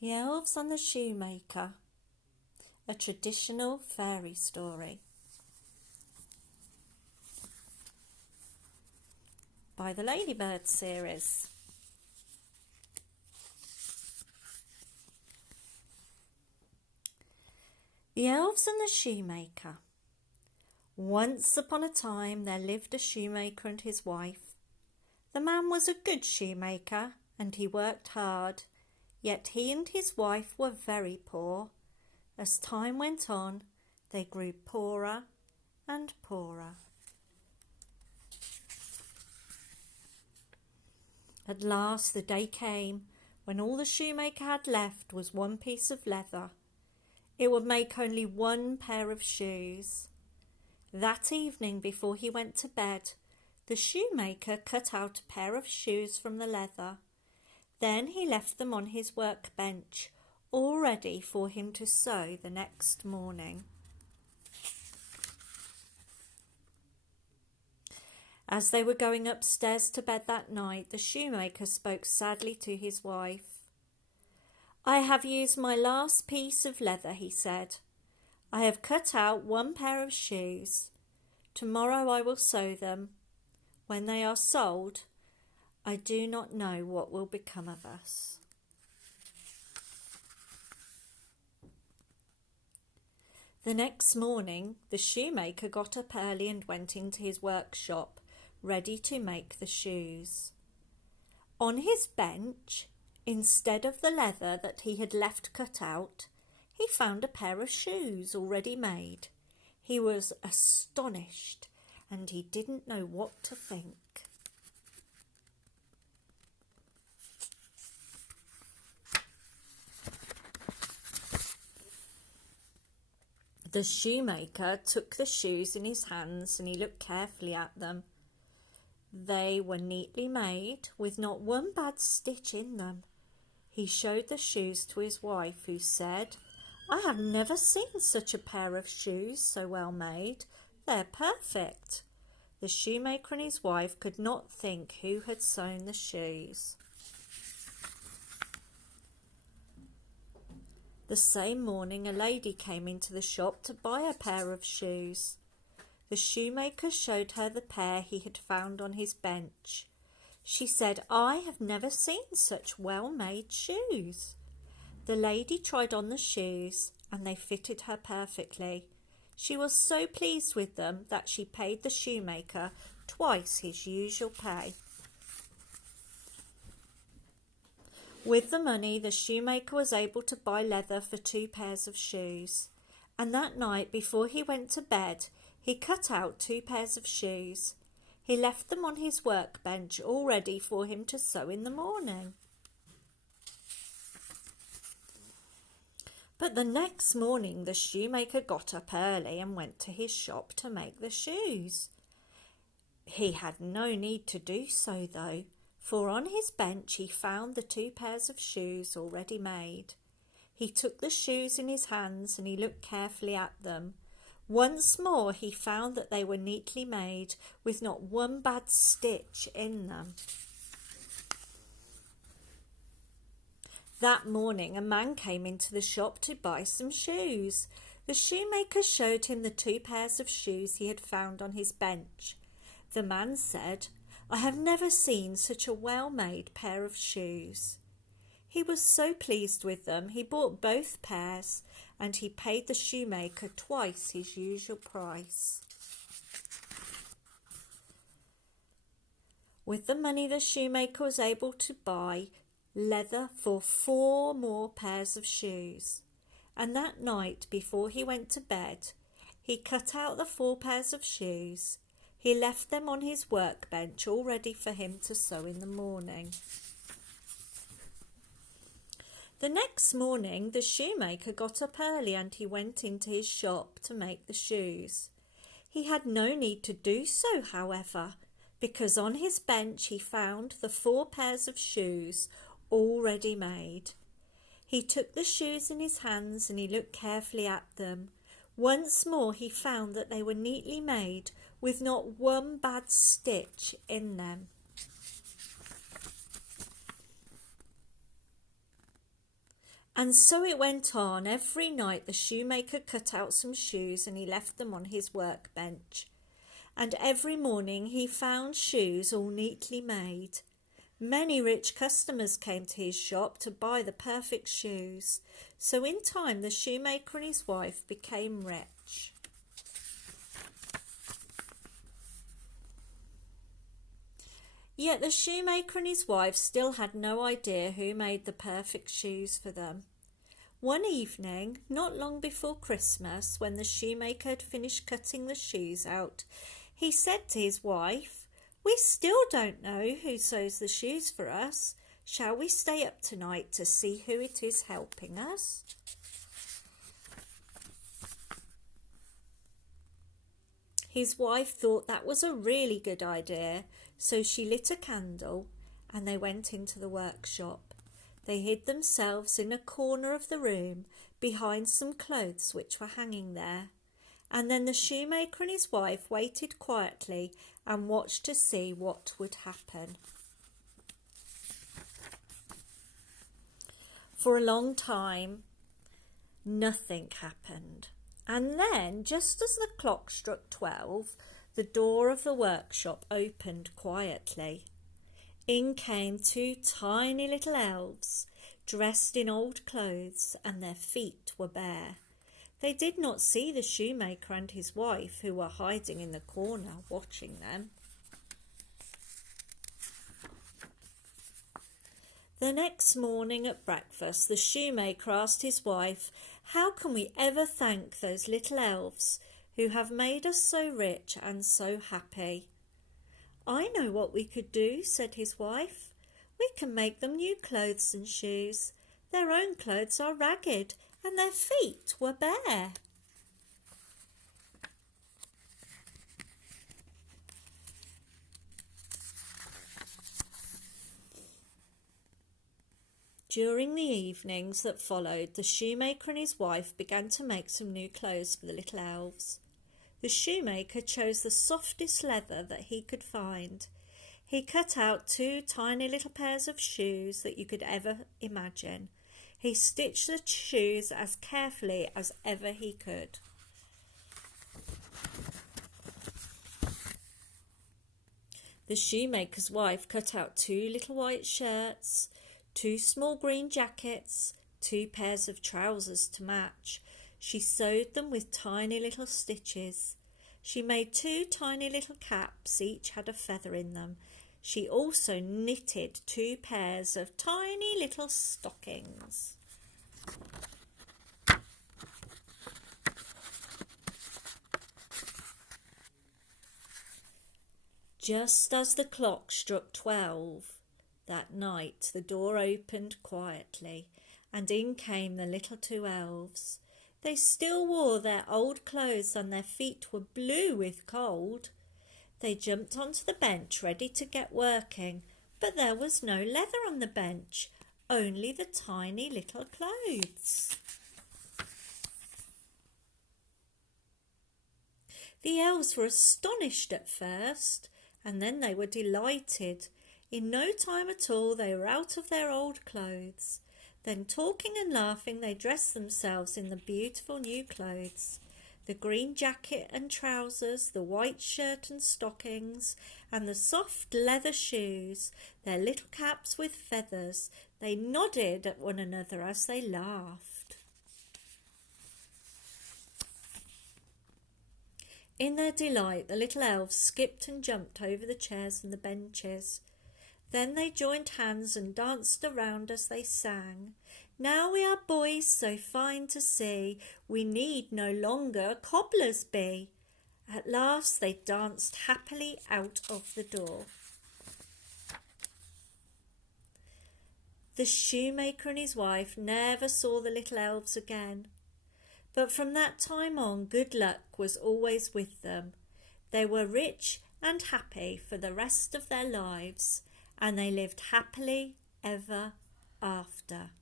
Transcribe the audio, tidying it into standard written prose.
The Elves and the Shoemaker, a traditional fairy story by the Ladybird series. The Elves and the Shoemaker. Once upon a time there lived a shoemaker and his wife. The man was a good shoemaker and he worked hard, yet he and his wife were very poor. As time went on, they grew poorer and poorer. At last the day came when all the shoemaker had left was one piece of leather. It would make only one pair of shoes. That evening, before he went to bed, the shoemaker cut out a pair of shoes from the leather. Then he left them on his workbench, all ready for him to sew the next morning. As they were going upstairs to bed that night, the shoemaker spoke sadly to his wife. "I have used my last piece of leather," he said. "I have cut out one pair of shoes. Tomorrow I will sew them. When they are sold, I do not know what will become of us." The next morning, the shoemaker got up early and went into his workshop, ready to make the shoes. On his bench, instead of the leather that he had left cut out, he found a pair of shoes already made. He was astonished and he didn't know what to think. The shoemaker took the shoes in his hands and he looked carefully at them. They were neatly made, with not one bad stitch in them. He showed the shoes to his wife, who said, "I have never seen such a pair of shoes so well made. They're perfect." The shoemaker and his wife could not think who had sewn the shoes. The same morning a lady came into the shop to buy a pair of shoes. The shoemaker showed her the pair he had found on his bench. She said, "I have never seen such well-made shoes." The lady tried on the shoes and they fitted her perfectly. She was so pleased with them that she paid the shoemaker twice his usual pay. With the money, the shoemaker was able to buy leather for 2 pairs of shoes. And that night, before he went to bed, he cut out 2 pairs of shoes. He left them on his workbench, all ready for him to sew in the morning. But the next morning, the shoemaker got up early and went to his shop to make the shoes. He had no need to do so, though, for on his bench he found the 2 pairs of shoes already made. He took the shoes in his hands and he looked carefully at them. Once more he found that they were neatly made, with not one bad stitch in them. That morning a man came into the shop to buy some shoes. The shoemaker showed him the 2 pairs of shoes he had found on his bench. The man said, "I have never seen such a well-made pair of shoes." He was so pleased with them, he bought both pairs and he paid the shoemaker twice his usual price. With the money, the shoemaker was able to buy leather for 4 more pairs of shoes. And that night, before he went to bed, he cut out the 4 pairs of shoes. He left them on his workbench, all ready for him to sew in the morning. The next morning, the shoemaker got up early and he went into his shop to make the shoes. He had no need to do so, however, because on his bench he found the 4 pairs of shoes already made. He took the shoes in his hands and he looked carefully at them. Once more he found that they were neatly made, with not one bad stitch in them. And so it went on. Every night the shoemaker cut out some shoes and he left them on his workbench. And every morning he found shoes all neatly made. Many rich customers came to his shop to buy the perfect shoes. So in time the shoemaker and his wife became rich. Yet the shoemaker and his wife still had no idea who made the perfect shoes for them. One evening, not long before Christmas, when the shoemaker had finished cutting the shoes out, he said to his wife, "We still don't know who sews the shoes for us. Shall we stay up tonight to see who it is helping us?" His wife thought that was a really good idea, so she lit a candle and they went into the workshop. They hid themselves in a corner of the room behind some clothes which were hanging there. And then the shoemaker and his wife waited quietly and watched to see what would happen. For a long time, nothing happened. And then, just as the clock struck 12, the door of the workshop opened quietly. In came two tiny little elves, dressed in old clothes, and their feet were bare. They did not see the shoemaker and his wife, who were hiding in the corner watching them. The next morning at breakfast, the shoemaker asked his wife, "How can we ever thank those little elves who have made us so rich and so happy?" "I know what we could do," said his wife. "We can make them new clothes and shoes. Their own clothes are ragged and their feet were bare." During the evenings that followed, the shoemaker and his wife began to make some new clothes for the little elves. The shoemaker chose the softest leather that he could find. He cut out two tiny little pairs of shoes that you could ever imagine. He stitched the shoes as carefully as ever he could. The shoemaker's wife cut out two little white shirts, two small green jackets, two pairs of trousers to match. She sewed them with tiny little stitches. She made two tiny little caps, each had a feather in them. She also knitted two pairs of tiny little stockings. Just as the clock struck 12 that night, the door opened quietly, and in came the little two elves. They still wore their old clothes and their feet were blue with cold. They jumped onto the bench ready to get working, but there was no leather on the bench, only the tiny little clothes. The elves were astonished at first, and then they were delighted. In no time at all they were out of their old clothes. Then, talking and laughing, they dressed themselves in the beautiful new clothes. The green jacket and trousers, the white shirt and stockings, and the soft leather shoes, their little caps with feathers. They nodded at one another as they laughed. In their delight, the little elves skipped and jumped over the chairs and the benches. Then they joined hands and danced around as they sang. "Now we are boys so fine to see, we need no longer cobblers be." At last they danced happily out of the door. The shoemaker and his wife never saw the little elves again. But from that time on, good luck was always with them. They were rich and happy for the rest of their lives, and they lived happily ever after.